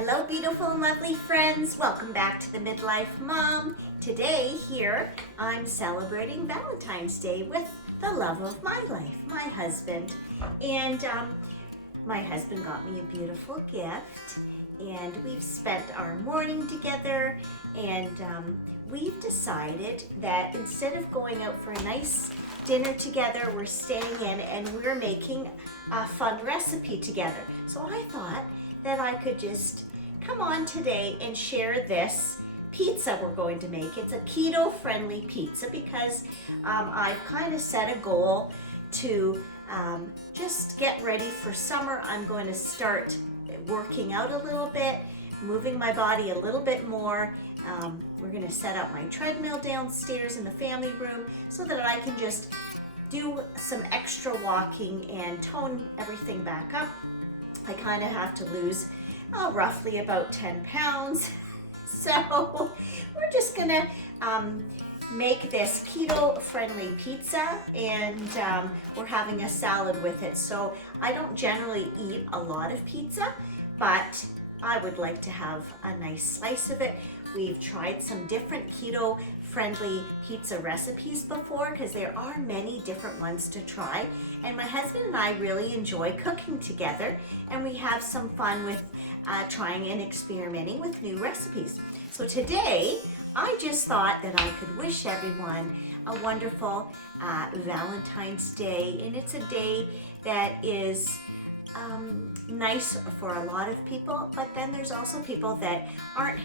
Hello, beautiful and lovely friends. Welcome back to the Midlife Mom. Today here, I'm celebrating Valentine's Day with the love of my life, my husband. And my husband got me a beautiful gift, and we've spent our morning together, and we've decided that instead of going out for a nice dinner together, we're staying in and we're making a fun recipe together. So I thought that I could just come on today and share this pizza we're going to make. It's a keto friendly pizza because I've kind of set a goal to just get ready for summer. I'm going to start working out a little bit, moving my body a little bit more. We're going to set up my treadmill downstairs in the family room so that I can just do some extra walking and tone everything back up. I kind of have to lose roughly about 10 pounds. So we're just gonna make this keto friendly pizza, and we're having a salad with it. So I don't generally eat a lot of pizza, but I would like to have a nice slice of it. We've tried some different keto friendly pizza recipes before because there are many different ones to try, and my husband and I really enjoy cooking together, and we have some fun with trying and experimenting with new recipes. So today I just thought that I could wish everyone a wonderful Valentine's Day, and it's a day that is nice for a lot of people, but then there's also people that aren't,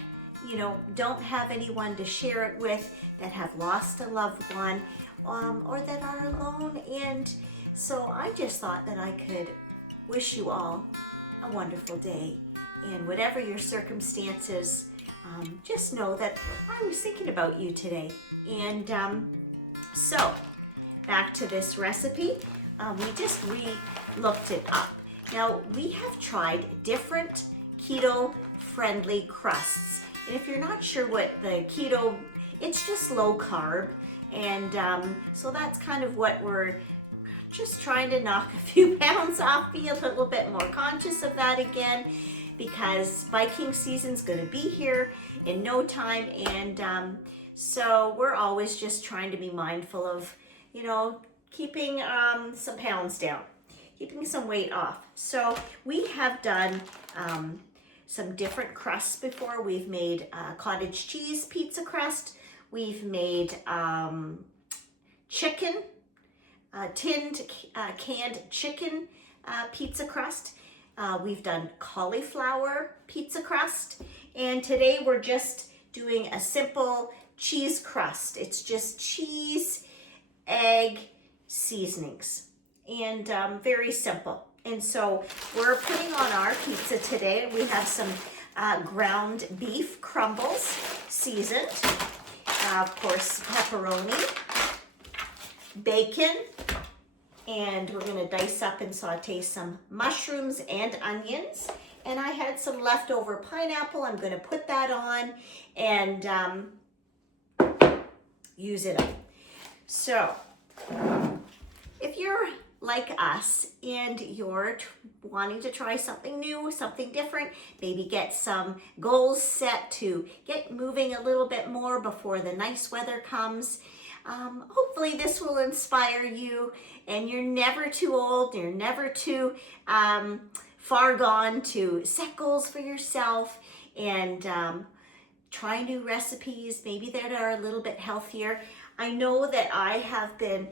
don't have anyone to share it with, that have lost a loved one, or that are alone. And so I just thought that I could wish you all a wonderful day. And whatever your circumstances, just know that I was thinking about you today. And so back to this recipe, we just looked it up. Now, we have tried different keto-friendly crusts. And if you're not sure what the keto, it's just low carb. And so that's kind of what we're just trying to knock a few pounds off, be a little bit more conscious of that again, because biking season's gonna be here in no time. And so we're always just trying to be mindful of, keeping some pounds down, keeping some weight off. So we have done some different crusts before. We've made cottage cheese pizza crust. We've made chicken, tinned canned chicken pizza crust. We've done cauliflower pizza crust. And today we're just doing a simple cheese crust. It's just cheese, egg, seasonings, and very simple. And so we're putting on our pizza today. We have some ground beef crumbles, seasoned, of course, pepperoni, bacon, and we're gonna dice up and saute some mushrooms and onions. And I had some leftover pineapple. I'm gonna put that on and use it up. So if you're like us and you're wanting to try something new, something different, maybe get some goals set to get moving a little bit more before the nice weather comes, hopefully this will inspire you, and you're never too old, you're never too far gone to set goals for yourself and try new recipes, maybe that are a little bit healthier. I know that I have been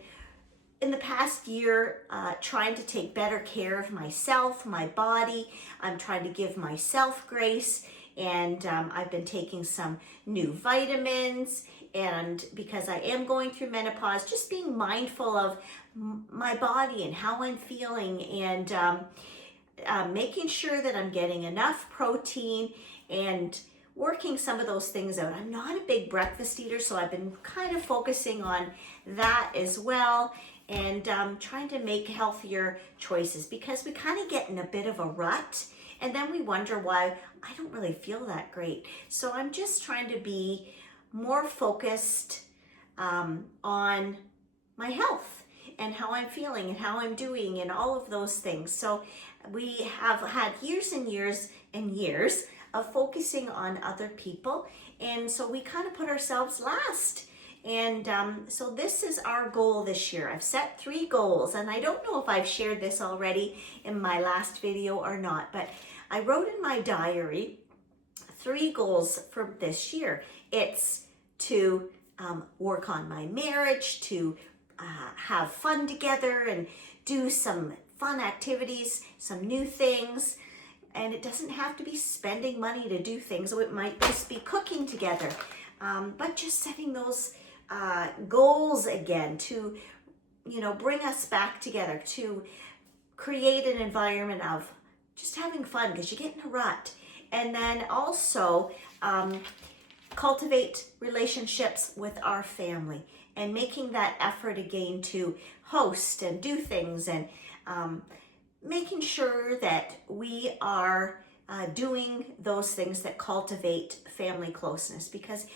in the past year trying to take better care of myself, my body. I'm trying to give myself grace, and I've been taking some new vitamins, and because I am going through menopause, just being mindful of my body and how I'm feeling, and making sure that I'm getting enough protein and working some of those things out. I'm not a big breakfast eater, so I've been kind of focusing on that as well, and trying to make healthier choices, because we kind of get in a bit of a rut, and then we wonder why I don't really feel that great. So I'm just trying to be more focused on my health and how I'm feeling and how I'm doing and all of those things. So we have had years and years and years of focusing on other people. And so we kind of put ourselves last. And so this is our goal this year. I've set 3 goals, and I don't know if I've shared this already in my last video or not, but I wrote in my diary 3 goals for this year. It's to work on my marriage, to have fun together and do some fun activities, some new things. And it doesn't have to be spending money to do things. It might just be cooking together. But just setting those goals again to, bring us back together, to create an environment of just having fun, because you get in a rut. And then also cultivate relationships with our family and making that effort again to host and do things, and making sure that we are doing those things that cultivate family closeness, because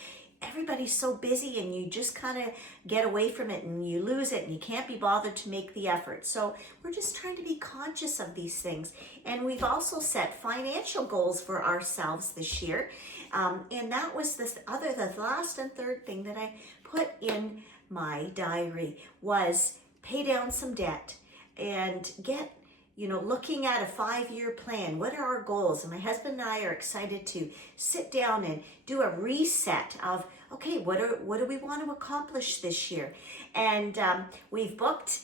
everybody's so busy and you just kind of get away from it and you lose it and you can't be bothered to make the effort. So we're just trying to be conscious of these things. And we've also set financial goals for ourselves this year. And that was the last and third thing that I put in my diary was pay down some debt and get, looking at a 5-year plan. What are our goals? And my husband and I are excited to sit down and do a reset of, okay, what do we want to accomplish this year? And we've booked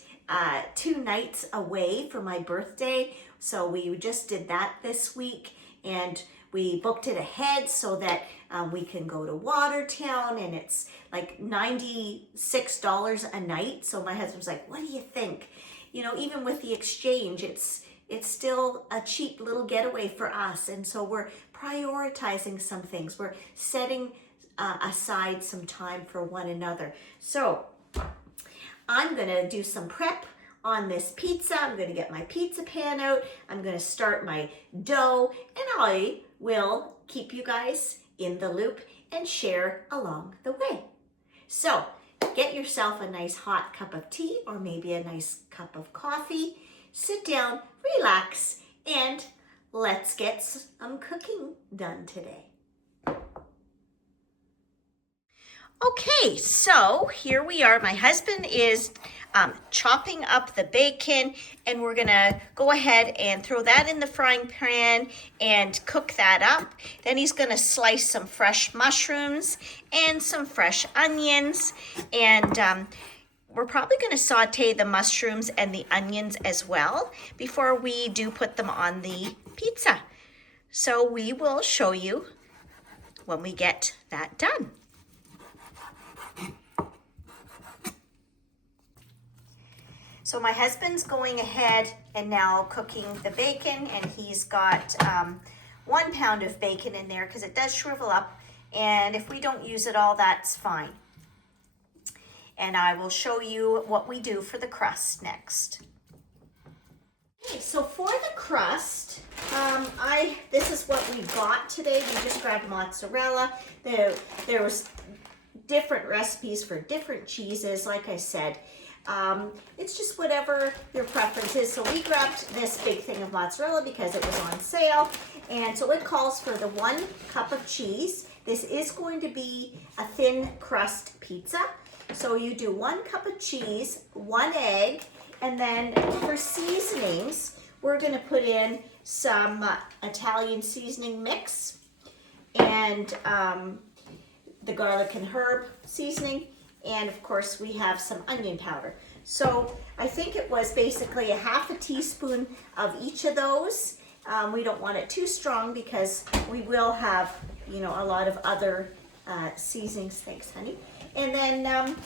2 nights away for my birthday. So we just did that this week, and we booked it ahead so that we can go to Watertown, and it's like $96 a night. So my husband's like, what do you think? Even with the exchange, it's still a cheap little getaway for us. And so we're prioritizing some things. We're setting aside some time for one another. So I'm gonna do some prep on this pizza. I'm gonna get my pizza pan out. I'm gonna start my dough, and I will keep you guys in the loop and share along the way. So get yourself a nice hot cup of tea, or maybe a nice cup of coffee. Sit down, relax, and let's get some cooking done today. Okay, so here we are. My husband is chopping up the bacon, and we're gonna go ahead and throw that in the frying pan and cook that up. Then he's gonna slice some fresh mushrooms and some fresh onions, and we're probably gonna saute the mushrooms and the onions as well before we do put them on the pizza. So we will show you when we get that done. So my husband's going ahead and now cooking the bacon, and he's got 1 pound of bacon in there because it does shrivel up, and if we don't use it all, that's fine. And I will show you what we do for the crust next. Okay, so for the crust, this is what we got today. We just grabbed mozzarella. There was different recipes for different cheeses, like I said. It's just whatever your preference is. So we grabbed this big thing of mozzarella because it was on sale, and so it calls for the 1 cup of cheese. This is going to be a thin crust pizza, so you do 1 cup of cheese, 1 egg, and then for seasonings we're going to put in some Italian seasoning mix and the garlic and herb seasoning. And of course we have some onion powder. So I think it was basically a 1/2 teaspoon of each of those. We don't want it too strong because we will have, a lot of other seasonings. Thanks, honey. And then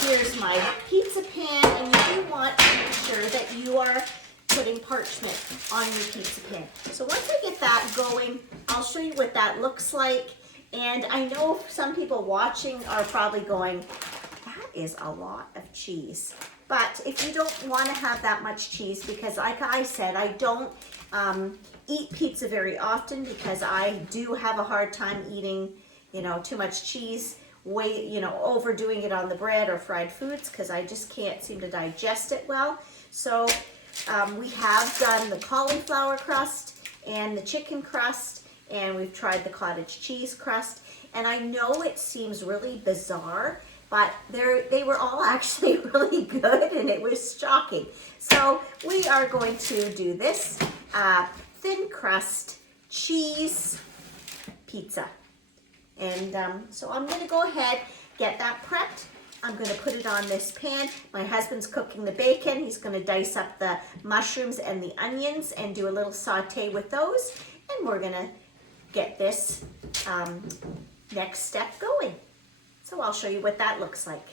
here's my pizza pan, and you do want to make sure that you are putting parchment on your pizza pan. So once I get that going, I'll show you what that looks like. And I know some people watching are probably going, that is a lot of cheese. But if you don't want to have that much cheese, because like I said, I don't eat pizza very often because I do have a hard time eating, too much cheese, overdoing it on the bread or fried foods, because I just can't seem to digest it well. So we have done the cauliflower crust, and the chicken crust, and we've tried the cottage cheese crust. And I know it seems really bizarre, but they were all actually really good, and it was shocking. So we are going to do this thin crust cheese pizza. And so I'm gonna go ahead, get that prepped. I'm gonna put it on this pan. My husband's cooking the bacon. He's gonna dice up the mushrooms and the onions and do a little saute with those. And we're gonna get this next step going. So I'll show you what that looks like.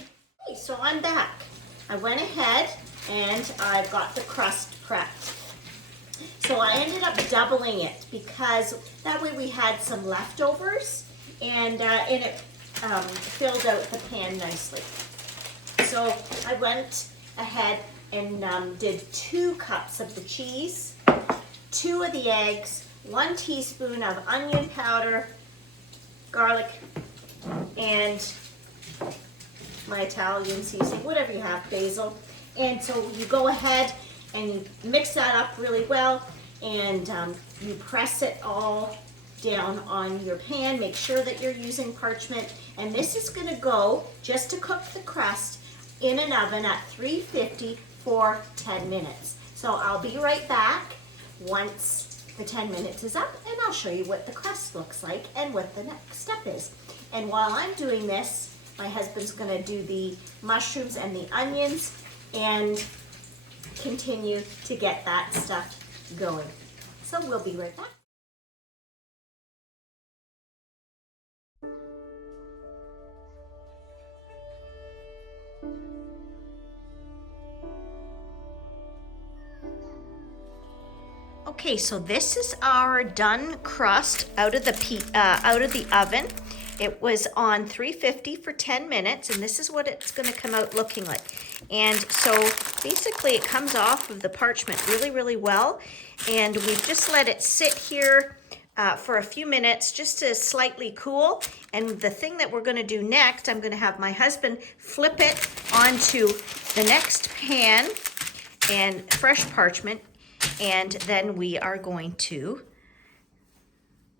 Okay, so I'm back. I went ahead and I've got the crust prepped. So I ended up doubling it because that way we had some leftovers, and it filled out the pan nicely. So I went ahead and did 2 cups of the cheese, 2 of the eggs, 1 teaspoon of onion powder, garlic, and my Italian seasoning, whatever you have, basil. And so you go ahead and you mix that up really well, and you press it all down on your pan. Make sure that you're using parchment, and this is going to go just to cook the crust in an oven at 350 for 10 minutes. So I'll be right back once the 10 minutes is up, and I'll show you what the crust looks like and what the next step is. And while I'm doing this, my husband's going to do the mushrooms and the onions and continue to get that stuff going. So we'll be right back. Okay, so this is our done crust out of the oven. It was on 350 for 10 minutes, and this is what it's going to come out looking like. And so basically it comes off of the parchment really, really well. And we've just let it sit here for a few minutes just to slightly cool. And the thing that we're going to do next, I'm going to have my husband flip it onto the next pan and fresh parchment. And then we are going to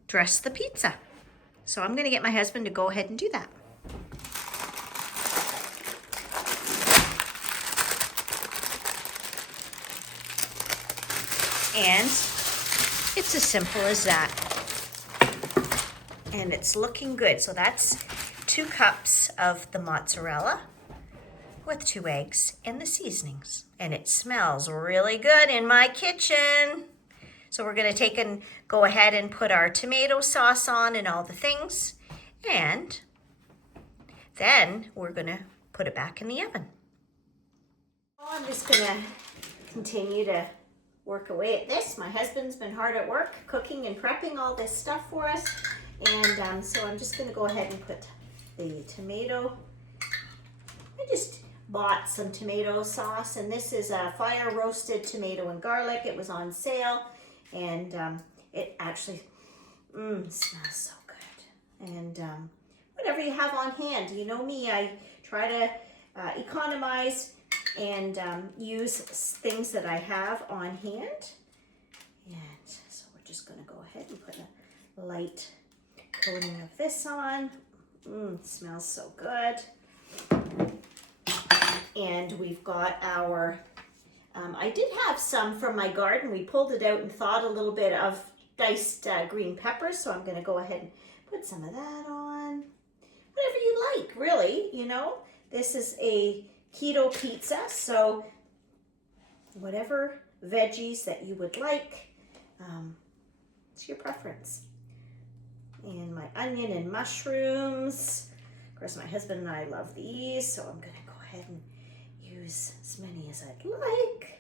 dress the pizza. So I'm going to get my husband to go ahead and do that. And it's as simple as that. And it's looking good. So that's 2 cups of the mozzarella with 2 eggs and the seasonings. And it smells really good in my kitchen. So we're going to take and go ahead and put our tomato sauce on and all the things. And then we're going to put it back in the oven. Well, I'm just going to continue to work away at this. My husband's been hard at work cooking and prepping all this stuff for us. And so I'm just going to go ahead and put the tomato. I just bought some tomato sauce, and this is a fire roasted tomato and garlic. It was on sale. And it actually smells so good. And whatever you have on hand, you know me, I try to economize and use things that I have on hand. And so we're just going to go ahead and put a light coating of this on. Smells so good. And we've got our I did have some from my garden. We pulled it out and thawed a little bit of diced green peppers, so I'm going to go ahead and put some of that on. Whatever you like, really, you know. This is a keto pizza, so whatever veggies that you would like, it's your preference. And my onion and mushrooms. Of course, my husband and I love these, so I'm going to go ahead and use as many as I'd like.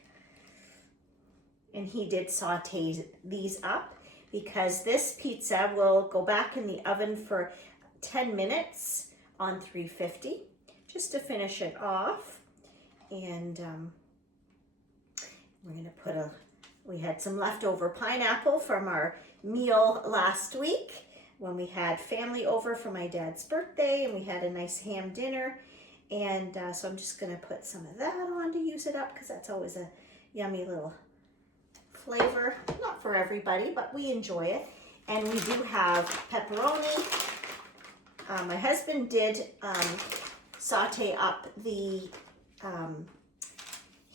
And he did saute these up because this pizza will go back in the oven for 10 minutes on 350 just to finish it off. And we're going to put we had some leftover pineapple from our meal last week when we had family over for my dad's birthday, and we had a nice ham dinner. And so I'm just going to put some of that on to use it up because that's always a yummy little flavor. Not for everybody, but we enjoy it. And we do have pepperoni. My husband did saute up the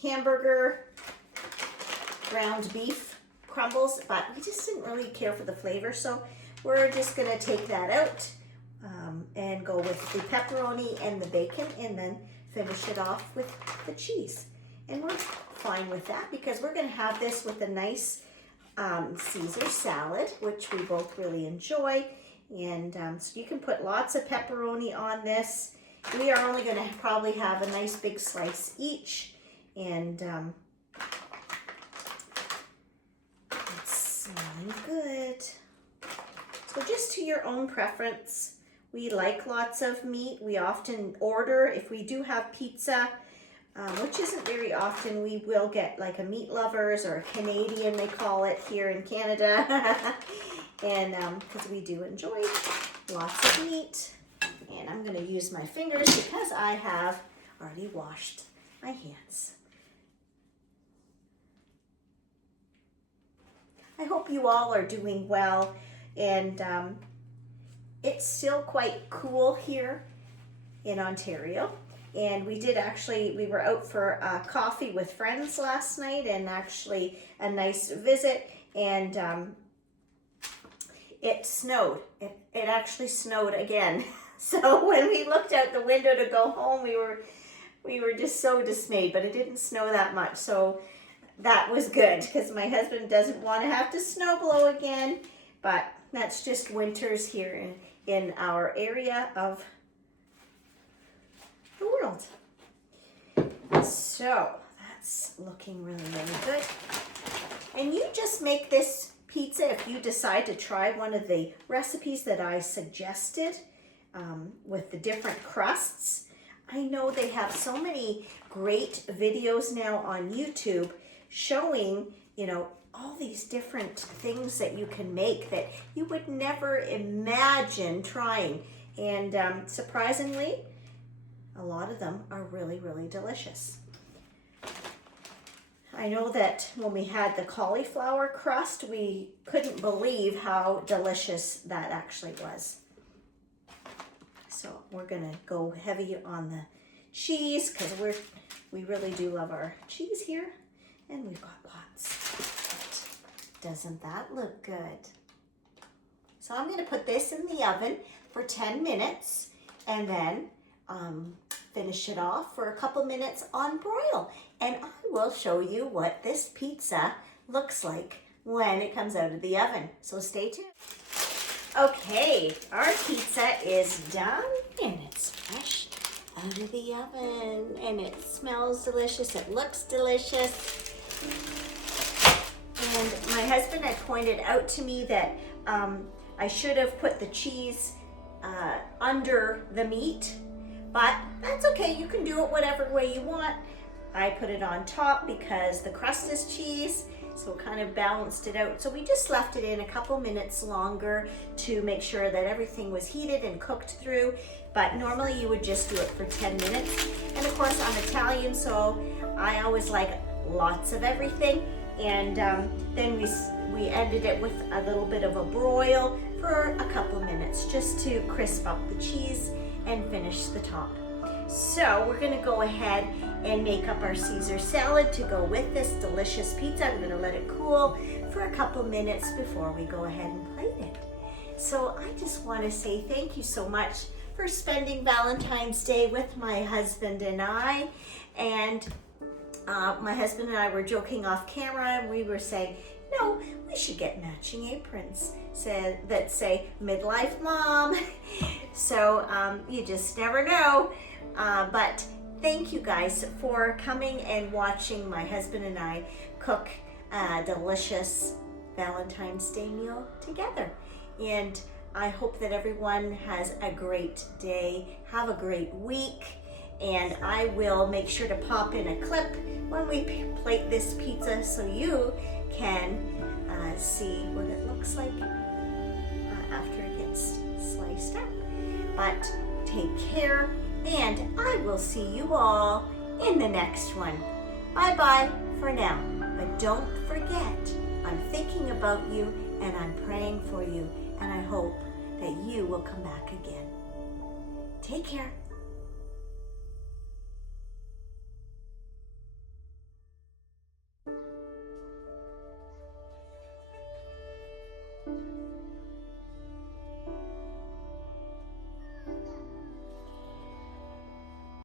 hamburger ground beef crumbles, but we just didn't really care for the flavor, so we're just gonna take that out and go with the pepperoni and the bacon, and then finish it off with the cheese. And we're fine with that because we're gonna have this with a nice Caesar salad, which we both really enjoy. And so you can put lots of pepperoni on this. We are only gonna probably have a nice big slice each, and it's smelling good. So just to your own preference. We like lots of meat. We often order, if we do have pizza, which isn't very often, we will get like a meat lovers or a Canadian, they call it here in Canada. And because we do enjoy lots of meat. And I'm gonna use my fingers because I have already washed my hands. I hope you all are doing well, and it's still quite cool here in Ontario. And we were out for coffee with friends last night, and actually a nice visit, and it snowed. It actually snowed again. So when we looked out the window to go home, we were just so dismayed, but it didn't snow that much. So that was good because my husband doesn't want to have to snow blow again, but that's just winters here in our area of the world. So that's looking really, really good. And you just make this pizza if you decide to try one of the recipes that I suggested with the different crusts. I know they have so many great videos now on YouTube showing, you know, all these different things that you can make that you would never imagine trying. And surprisingly, a lot of them are really, really delicious. I know that when we had the cauliflower crust, we couldn't believe how delicious that actually was. So we're gonna go heavy on the cheese because we really do love our cheese here, and we've got lots. But doesn't that look good? So I'm gonna put this in the oven for 10 minutes and then finish it off for a couple minutes on broil. And I will show you what this pizza looks like when it comes out of the oven. So stay tuned. Okay, our pizza is done and it's fresh out of the oven, and it smells delicious, it looks delicious. And my husband had pointed out to me that I should have put the cheese under the meat, but that's okay, you can do it whatever way you want. I put it on top because the crust is cheese, so it kind of balanced it out. So we just left it in a couple minutes longer to make sure that everything was heated and cooked through. But normally you would just do it for 10 minutes. And of course I'm Italian, so I always like lots of everything. And then we ended it with a little bit of a broil for a couple minutes just to crisp up the cheese and finish the top. So we're gonna go ahead and make up our Caesar salad to go with this delicious pizza. I'm gonna let it cool for a couple minutes before we go ahead and plate it. So I just wanna say thank you so much for spending Valentine's Day with my husband and I. And my husband and I were joking off camera, and we were saying, no, we should get matching aprons that say midlife mom. So you just never know. But thank you guys for coming and watching my husband and I cook a delicious Valentine's Day meal together. And I hope that everyone has a great day. Have a great week. And I will make sure to pop in a clip when we plate this pizza so you can see what it looks like after it gets sliced up. But take care, and I will see you all in the next one. Bye-bye for now. But don't forget I'm thinking about you and I'm praying for you, and I hope that you will come back again. Take care.